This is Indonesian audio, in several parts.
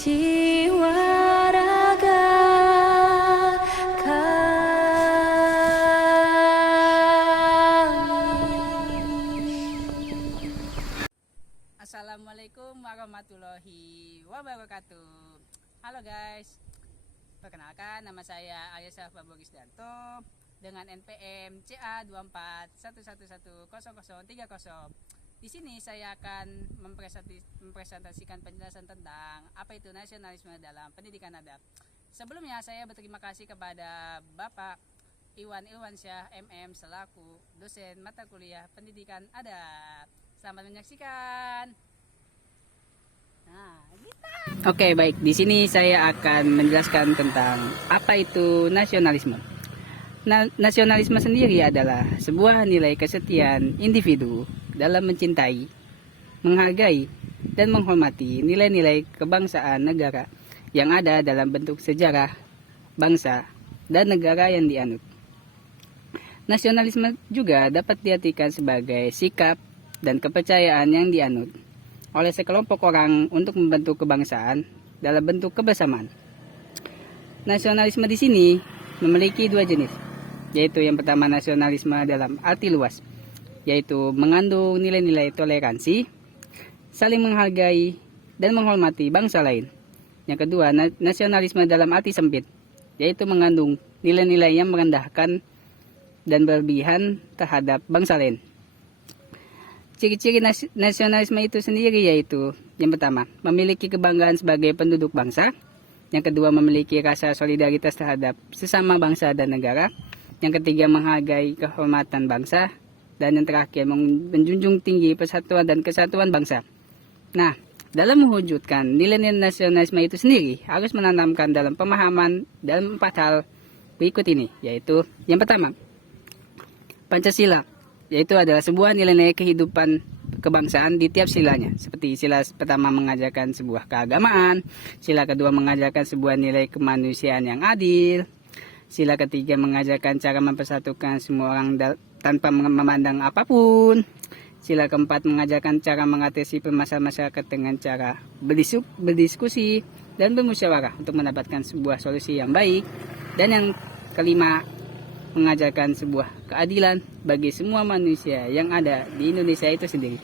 jiwa raga kami. Assalamualaikum warahmatullahi wabarakatuh. Halo guys, perkenalkan nama saya Ayasa Boris Danto dengan NPM CA2411100030. Di sini saya akan mempresentasikan penjelasan tentang apa itu nasionalisme dalam pendidikan adat. Sebelumnya saya berterima kasih kepada Bapak Iwan Irwansyah MM selaku dosen mata kuliah pendidikan adat. Selamat menyaksikan. Nah, Oke, baik. Di sini saya akan menjelaskan tentang apa itu nasionalisme. Nasionalisme sendiri adalah sebuah nilai kesetiaan individu dalam mencintai, menghargai, dan menghormati nilai-nilai kebangsaan negara yang ada dalam bentuk sejarah, bangsa, dan negara yang dianut. Nasionalisme juga dapat diartikan sebagai sikap dan kepercayaan yang dianut oleh sekelompok orang untuk membentuk kebangsaan dalam bentuk kebersamaan. Nasionalisme di sini memiliki dua jenis, yaitu yang pertama nasionalisme dalam arti luas, yaitu mengandung nilai-nilai toleransi, saling menghargai, dan menghormati bangsa lain. Yang kedua, nasionalisme dalam arti sempit, yaitu mengandung nilai-nilai yang merendahkan dan berlebihan terhadap bangsa lain. Ciri-ciri nasionalisme itu sendiri yaitu yang pertama, memiliki kebanggaan sebagai penduduk bangsa. Yang kedua, memiliki rasa solidaritas terhadap sesama bangsa dan negara. Yang ketiga, menghargai kehormatan bangsa. Dan yang terakhir, menjunjung tinggi persatuan dan kesatuan bangsa. Nah, dalam mewujudkan nilai-nilai nasionalisme itu sendiri, harus menanamkan dalam pemahaman dalam 4 hal berikut ini, yaitu yang pertama, Pancasila, yaitu adalah sebuah nilai-nilai kehidupan kebangsaan di tiap silanya. Seperti sila pertama mengajarkan sebuah keagamaan, sila kedua mengajarkan sebuah nilai kemanusiaan yang adil, sila ketiga mengajarkan cara mempersatukan semua orang tanpa memandang apapun, sila keempat mengajarkan cara mengatasi permasalahan masyarakat dengan cara berdiskusi dan bermusyawarah untuk mendapatkan sebuah solusi yang baik, dan yang kelima mengajarkan sebuah keadilan bagi semua manusia yang ada di Indonesia itu sendiri.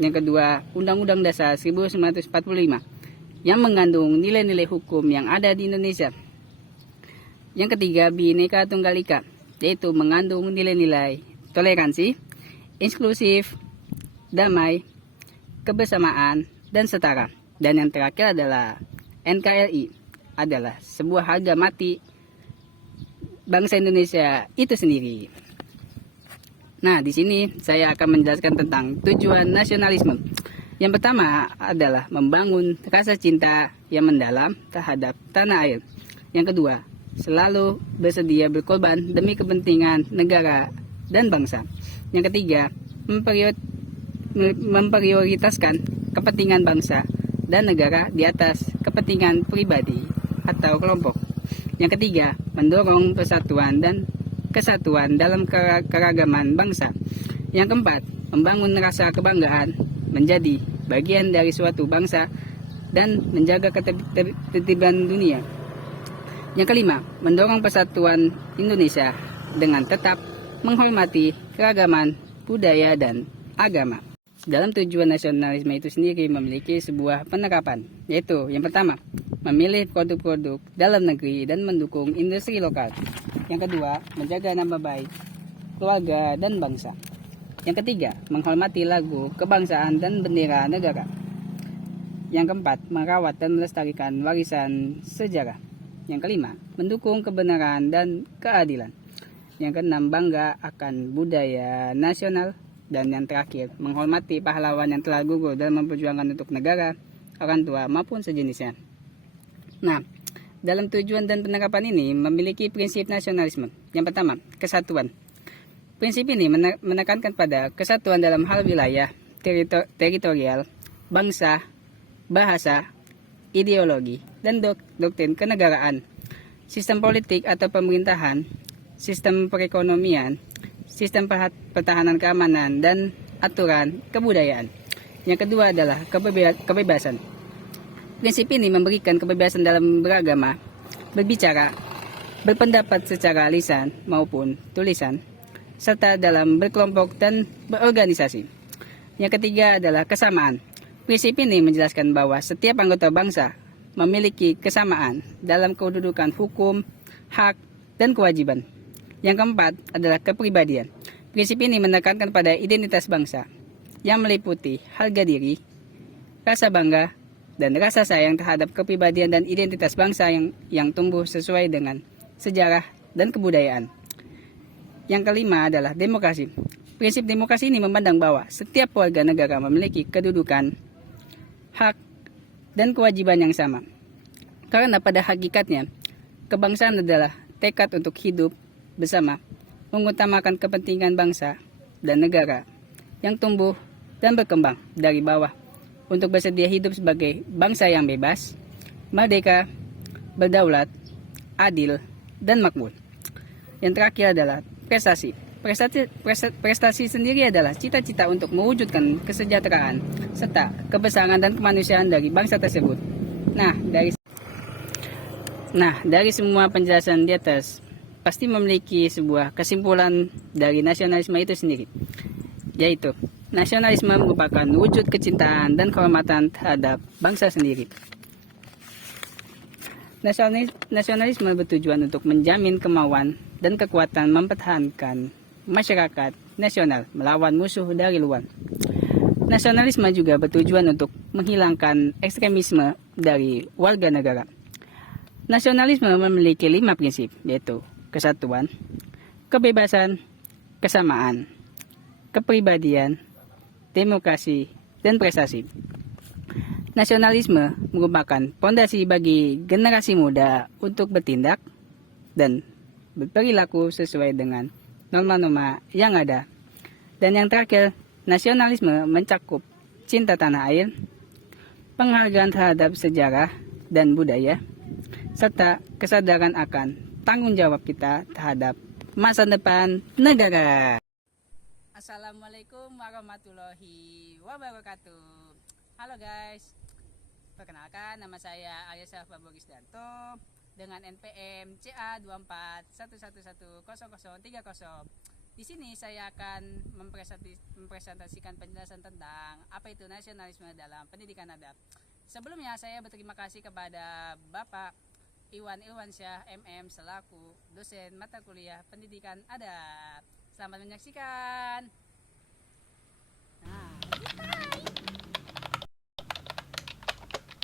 Yang kedua, Undang-Undang Dasar 1945 yang mengandung nilai-nilai hukum yang ada di Indonesia. Yang ketiga, Bhinneka Tunggal Ika, yaitu mengandung nilai-nilai toleransi, inklusif, damai, kebersamaan, dan setara. Dan yang terakhir adalah NKRI, adalah sebuah harga mati bangsa Indonesia itu sendiri. Nah, di sini saya akan menjelaskan tentang tujuan nasionalisme. Yang pertama adalah membangun rasa cinta yang mendalam terhadap tanah air. Yang kedua, selalu bersedia berkorban demi kepentingan negara dan bangsa. Yang ketiga, memprioritaskan kepentingan bangsa dan negara di atas kepentingan pribadi atau kelompok. Yang ketiga, mendorong persatuan dan kesatuan dalam keragaman bangsa. Yang keempat, membangun rasa kebanggaan menjadi bagian dari suatu bangsa dan menjaga ketertiban dunia. Yang kelima, mendorong persatuan Indonesia dengan tetap menghormati keragaman budaya dan agama. Dalam tujuan nasionalisme itu sendiri memiliki sebuah penerapan, yaitu yang pertama, memilih produk-produk dalam negeri dan mendukung industri lokal. Yang kedua, menjaga nama baik keluarga dan bangsa. Yang ketiga, menghormati lagu kebangsaan dan bendera negara. Yang keempat, merawat dan melestarikan warisan sejarah. Yang kelima, mendukung kebenaran dan keadilan. Yang keenam, bangga akan budaya nasional. Dan yang terakhir, menghormati pahlawan yang telah gugur dalam memperjuangkan untuk negara, orang tua maupun sejenisnya. Nah, dalam tujuan dan penerapan ini memiliki prinsip nasionalisme. Yang pertama, kesatuan. Prinsip ini menekankan pada kesatuan dalam hal wilayah, teritorial, bangsa, bahasa, ideologi, dan doktrin kenegaraan, sistem politik atau pemerintahan, sistem perekonomian, sistem pertahanan keamanan, dan aturan kebudayaan. Yang kedua adalah kebebasan. Prinsip ini memberikan kebebasan dalam beragama, berbicara, berpendapat secara lisan maupun tulisan, serta dalam berkelompok dan berorganisasi. Yang ketiga adalah kesamaan. Prinsip ini menjelaskan bahwa setiap anggota bangsa memiliki kesamaan dalam kedudukan hukum, hak, dan kewajiban. Yang keempat adalah kepribadian. Prinsip ini menekankan pada identitas bangsa yang meliputi harga diri, rasa bangga, dan rasa sayang terhadap kepribadian dan identitas bangsa yang tumbuh sesuai dengan sejarah dan kebudayaan. Yang kelima adalah demokrasi. Prinsip demokrasi ini memandang bahwa setiap warga negara memiliki kedudukan, hak, dan kewajiban yang sama. Karena pada hakikatnya, kebangsaan adalah tekad untuk hidup bersama, mengutamakan kepentingan bangsa dan negara yang tumbuh dan berkembang dari bawah untuk bersedia hidup sebagai bangsa yang bebas, merdeka, berdaulat, adil, dan makmur. Yang terakhir adalah prestasi. Prestasi sendiri adalah cita-cita untuk mewujudkan kesejahteraan serta kebesaran dan kemanusiaan dari bangsa tersebut. Dari semua penjelasan di atas, pasti memiliki sebuah kesimpulan dari nasionalisme itu sendiri, yaitu nasionalisme merupakan wujud kecintaan dan kehormatan terhadap bangsa sendiri. Nasionalisme bertujuan untuk menjamin kemauan dan kekuatan mempertahankan masyarakat nasional melawan musuh dari luar. Nasionalisme juga bertujuan untuk menghilangkan ekstremisme dari warga negara. Nasionalisme memiliki 5 prinsip, yaitu kesatuan, kebebasan, kesamaan, kepribadian, demokrasi, dan prestasi. Nasionalisme merupakan fondasi bagi generasi muda untuk bertindak dan berperilaku sesuai dengan norma-norma yang ada. Dan yang terakhir, nasionalisme mencakup cinta tanah air, penghargaan terhadap sejarah dan budaya, serta kesadaran akan tanggung jawab kita terhadap masa depan negara. Assalamualaikum warahmatullahi wabarakatuh. Halo guys, perkenalkan nama saya Ayasa Fabogisdanto dengan NPM CA24111030. Di sini saya akan mempresentasikan penjelasan tentang apa itu nasionalisme dalam pendidikan adab. Sebelumnya saya berterima kasih kepada Bapak Iwan Irwansyah MM selaku dosen mata kuliah pendidikan adab. Selamat menyaksikan.